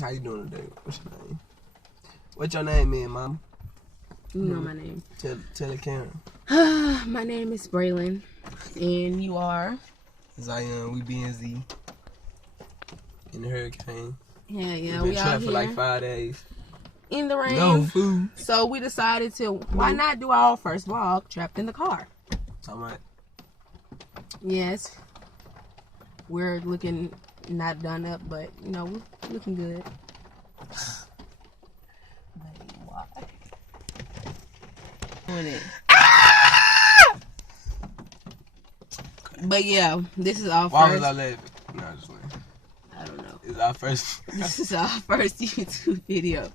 How you doing today? What's your name? What's your name, man, mom? You know my name. Tell the camera. My name is Braylon, and you are? Zion, we BNZ. In the hurricane. Yeah, we we out trapped here for like 5 days. in the rain. No food. So we decided to, why not do our first vlog trapped in the car? Talking about. Yes. We're looking not done up, but, you know, we're looking good. But yeah, this is our Why first. was I laughing? No, I just went. I don't know. It's our first. This is our first YouTube video.